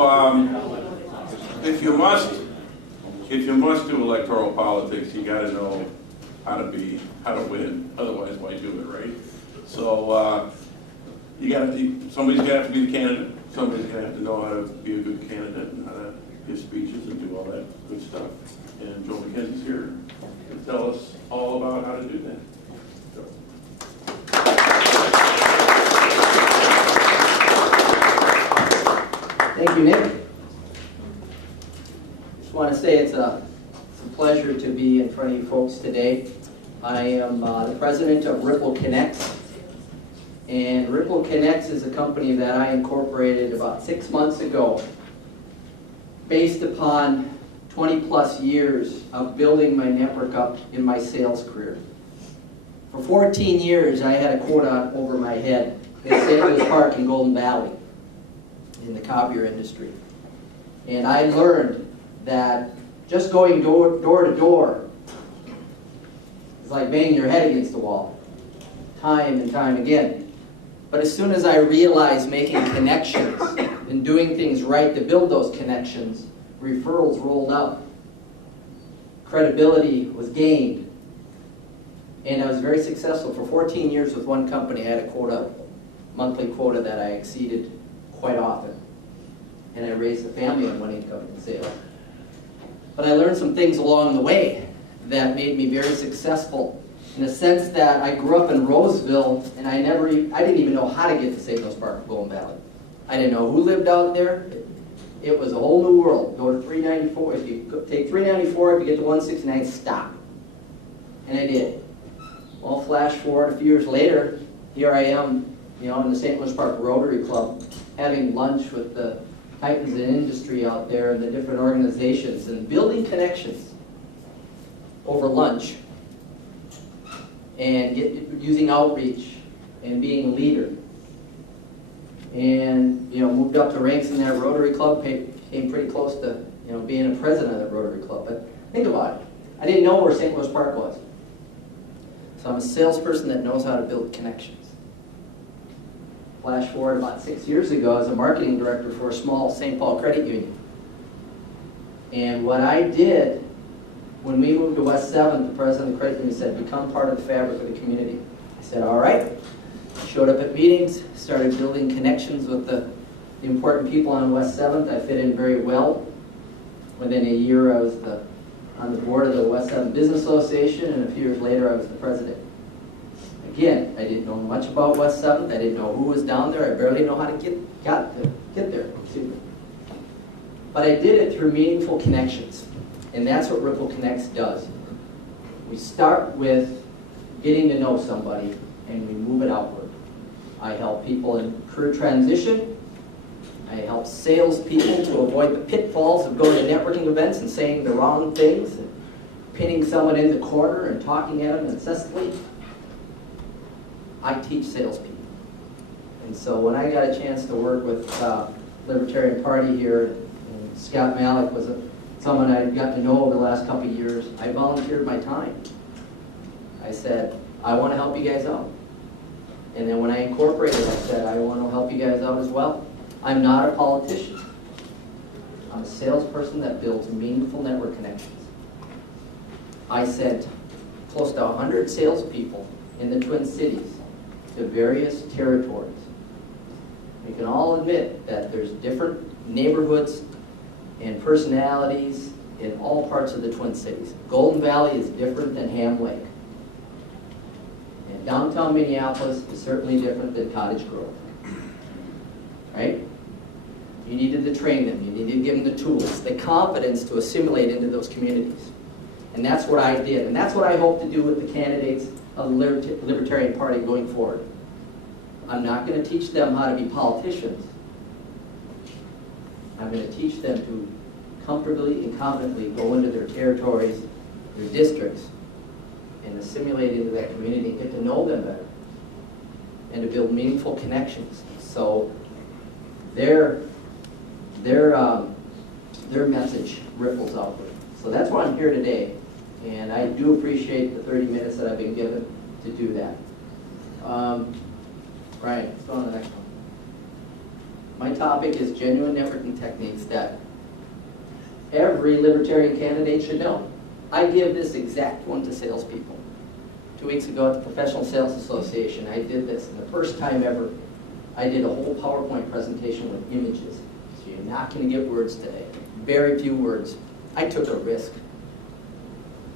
If you must do electoral politics, you got to know how to win. Otherwise, why do it, right? So somebody's got to have to be the candidate. Somebody's going to have to know how to be a good candidate and how to give speeches and do all that good stuff. And JoeMcKenzie's here to tell us all about how to do that. Thank you, Nick. Just want to say it's a pleasure to be in front of you folks today. I am the president of Ripple Connects. And Ripple Connects is a company that I incorporated about 6 months ago based upon 20 plus years of building my network up in my sales career. For 14 years, I had a quota over my head in St. Louis Park in Golden Valley, in the copier industry. And I learned that just going door to door is like banging your head against the wall, time and time again. But as soon as I realized making connections and doing things right to build those connections, referrals rolled up, credibility was gained, and I was very successful. For 14 years with one company, I had a quota, monthly quota that I exceeded quite often. And I raised the family on one income in sales. But I learned some things along the way that made me very successful, in the sense that I grew up in Roseville, and I didn't even know how to get to St. Louis Park or Golden Valley. I didn't know who lived out there. It was a whole new world. Go to 394. If you take 394, if you get to 169, stop. And I did. Well, flash forward a few years later, here I am, in the St. Louis Park Rotary Club, having lunch with the titans in industry out there and the different organizations and building connections over lunch and using outreach and being a leader. And moved up the ranks in that Rotary Club, came pretty close to being a president of the Rotary Club. But think about it. I didn't know where St. Louis Park was. So I'm a salesperson that knows how to build connections. Flash forward about 6 years ago, I was a marketing director for a small St. Paul credit union. And what I did when we moved to West 7th, the president of the credit union said, become part of the fabric of the community. I said, all right. Showed up at meetings, started building connections with the important people on West 7th. I fit in very well. Within a year, I was on the board of the West 7th Business Association, and a few years later, I was the president. Again, I didn't know much about West 7th. I didn't know who was down there. I barely know how to get there. Excuse me. But I did it through meaningful connections. And that's what Ripple Connects does. We start with getting to know somebody, and we move it outward. I help people in career transition. I help salespeople to avoid the pitfalls of going to networking events and saying the wrong things, and pinning someone in the corner and talking at them incessantly. I teach salespeople. And so when I got a chance to work with Libertarian Party here, and Scott Malik was someone I got to know over the last couple of years, I volunteered my time. I said, I want to help you guys out. And then when I incorporated, I said, I want to help you guys out as well. I'm not a politician. I'm a salesperson that builds meaningful network connections. I sent close to 100 salespeople in the Twin Cities to various territories. We can all admit that there's different neighborhoods and personalities in all parts of the Twin Cities. Golden Valley is different than Ham Lake. And downtown Minneapolis is certainly different than Cottage Grove. Right? You needed to train them. You needed to give them the tools, the confidence to assimilate into those communities. And that's what I did. And that's what I hope to do with the candidates of the Libertarian Party going forward. I'm not going to teach them how to be politicians. I'm going to teach them to comfortably and confidently go into their territories, their districts, and assimilate into that community and get to know them better, and to build meaningful connections. So their message ripples outward. So that's why I'm here today, and I do appreciate the 30 minutes that I've been given to do that. Right, let's go on to the next one. My topic is genuine networking techniques that every libertarian candidate should know. I give this exact one to salespeople. 2 weeks ago at the Professional Sales Association, I did this, and the first time ever, I did a whole PowerPoint presentation with images. So you're not going to get words today. Very few words. I took a risk,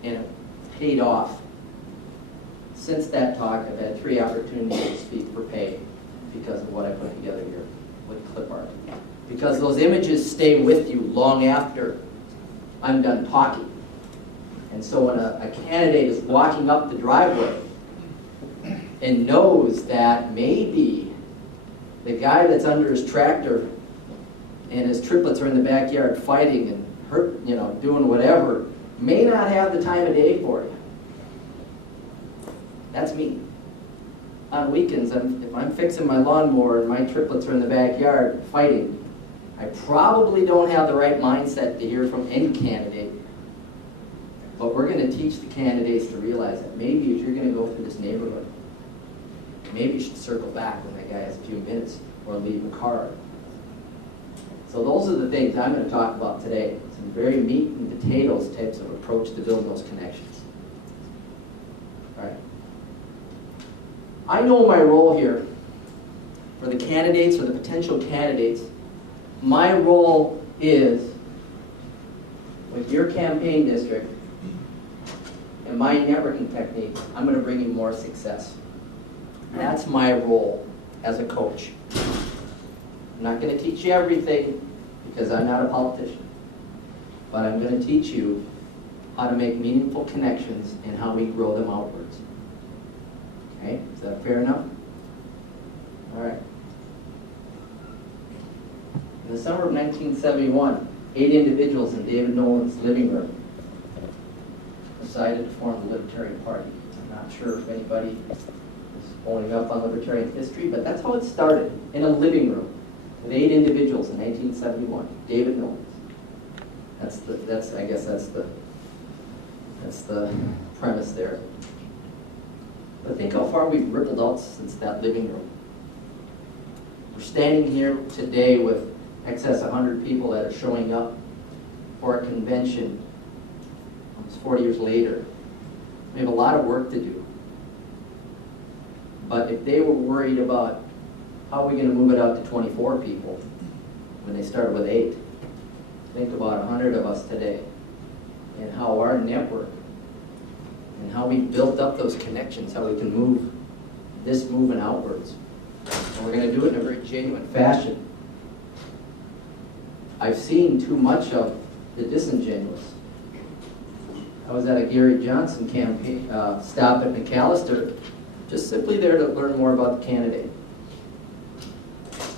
and it paid off. Since that talk, I've had 3 opportunities to speak for pay because of what I put together here with clip art. Because those images stay with you long after I'm done talking. And so when a candidate is walking up the driveway and knows that maybe the guy that's under his tractor and his triplets are in the backyard fighting and doing whatever, may not have the time of day for you. That's me. On weekends, if I'm fixing my lawnmower and my triplets are in the backyard fighting, I probably don't have the right mindset to hear from any candidate. But we're going to teach the candidates to realize that maybe if you're going to go through this neighborhood, maybe you should circle back when that guy has a few minutes or leave a card. So those are the things I'm going to talk about today. Some very meat and potatoes types of approach to build those connections. All right. I know my role here for the candidates or the potential candidates. My role is with your campaign district and my networking techniques, I'm going to bring you more success. That's my role as a coach. I'm not going to teach you everything because I'm not a politician, but I'm going to teach you how to make meaningful connections and how we grow them outwards. Okay, is that fair enough? All right. In the summer of 1971, 8 individuals in David Nolan's living room decided to form the Libertarian Party. I'm not sure if anybody is owning up on libertarian history, but that's how it started, in a living room with 8 individuals in 1971. David Nolan. I guess that's the premise there. But think how far we've rippled out since that living room. We're standing here today with excess of 100 people that are showing up for a convention almost 40 years later. We have a lot of work to do. But if they were worried about how are we going to move it out to 24 people when they started with 8, think about 100 of us today and how our network and how we built up those connections, how we can move this movement outwards. And we're going to do it in a very genuine fashion. I've seen too much of the disingenuous. I was at a Gary Johnson campaign stop at McAllister, just simply there to learn more about the candidate.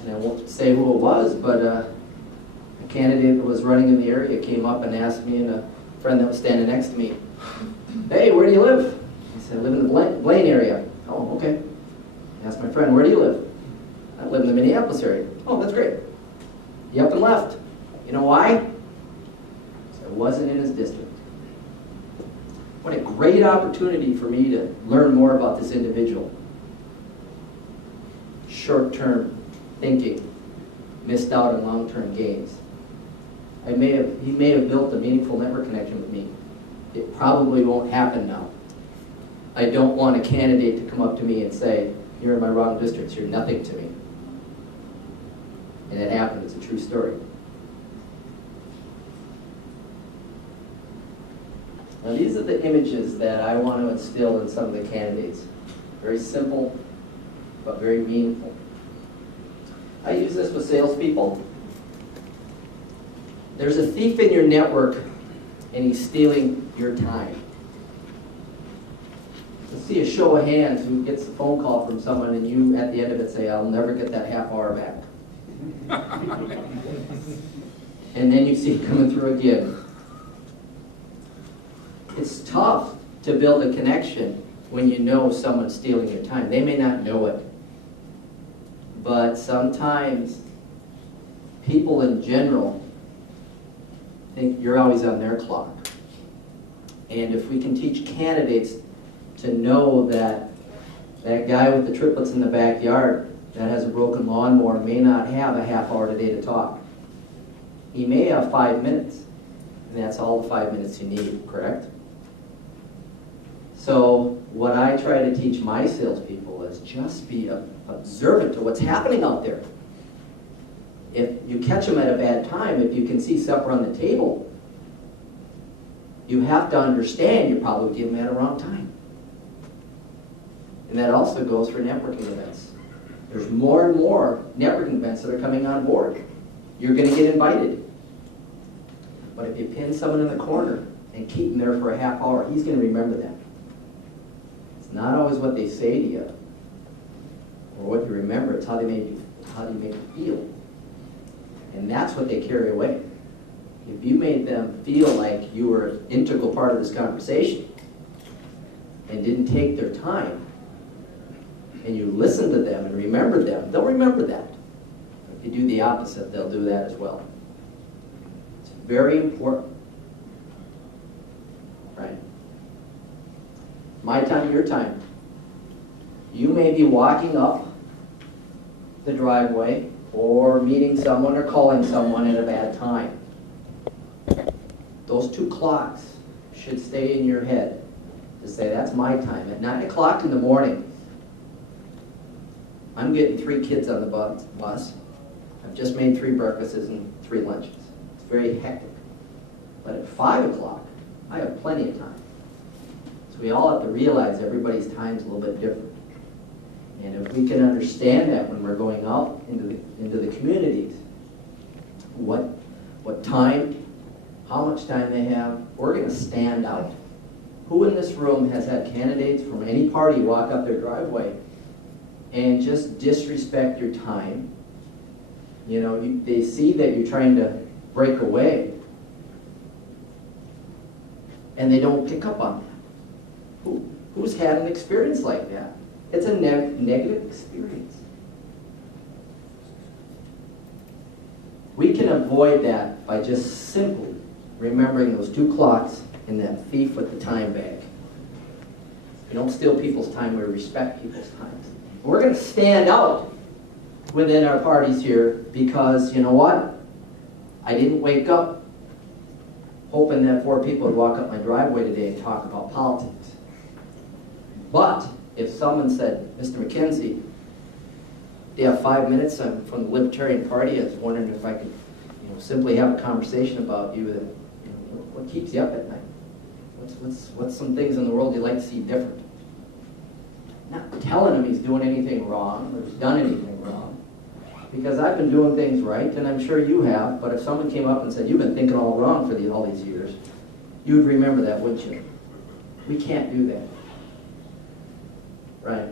And I won't say who it was, but a candidate that was running in the area came up and asked me and a friend that was standing next to me, "Hey, where do you live?" I said, "I live in the Blaine area." "Oh, okay." I asked my friend, "Where do you live?" "I live in the Minneapolis area." "Oh, that's great. You up and left." "You know why?" So I wasn't in his district. What a great opportunity for me to learn more about this individual. Short-term thinking, missed out on long-term gains. He may have built a meaningful network connection with me. It probably won't happen now. I don't want a candidate to come up to me and say, "You're in my wrong districts, you're nothing to me." And it happened, it's a true story. Now these are the images that I want to instill in some of the candidates. Very simple, but very meaningful. I use this with salespeople. There's a thief in your network, and he's stealing your time. Let's see a show of hands who gets a phone call from someone, and you, at the end of it, say, "I'll never get that half hour back." And then you see it coming through again. It's tough to build a connection when you know someone's stealing your time. They may not know it, but sometimes people in general think you're always on their clock. And if we can teach candidates to know that that guy with the triplets in the backyard that has a broken lawnmower may not have a half hour today to talk. He may have 5 minutes, and that's all the 5 minutes you need, correct? So what I try to teach my salespeople is just be observant to what's happening out there. If you catch them at a bad time, if you can see supper on the table, you have to understand you're probably giving them at a wrong time. And that also goes for networking events. There's more and more networking events that are coming on board. You're going to get invited. But if you pin someone in the corner and keep them there for a half hour, he's going to remember that. It's not always what they say to you or what you remember, it's how they make you feel. And that's what they carry away. If you made them feel like you were an integral part of this conversation and didn't take their time, and you listen to them and remember them, they'll remember that. If you do the opposite, they'll do that as well. It's very important. Right? My time, your time. You may be walking up the driveway or meeting someone or calling someone at a bad time. Those 2 clocks should stay in your head to say, that's my time. At 9 o'clock in the morning, I'm getting 3 kids on the bus. I've just made 3 breakfasts and 3 lunches. It's very hectic. But at 5 o'clock, I have plenty of time. So we all have to realize everybody's time's a little bit different. And if we can understand that when we're going out into the communities, what time, how much time they have, we're going to stand out. Who in this room has had candidates from any party walk up their driveway and just disrespect your time? You know, they see that you're trying to break away, and they don't pick up on that. Who's had an experience like that? It's a negative experience. We can avoid that by just simply remembering those 2 clocks and that thief with the time bag. We don't steal people's time, we respect people's times. We're going to stand out within our parties here because, you know what? I didn't wake up hoping that 4 people would walk up my driveway today and talk about politics. But if someone said, Mr. McKenzie, do you have 5 minutes? I'm from the Libertarian Party. I was wondering if I could, simply have a conversation about you. That, what keeps you up at night? What's some things in the world you'd like to see different? Not telling him he's doing anything wrong or he's done anything wrong, because I've been doing things right, and I'm sure you have. But if someone came up and said, you've been thinking all wrong for all these years, you would remember that, wouldn't you? We can't do that. Right?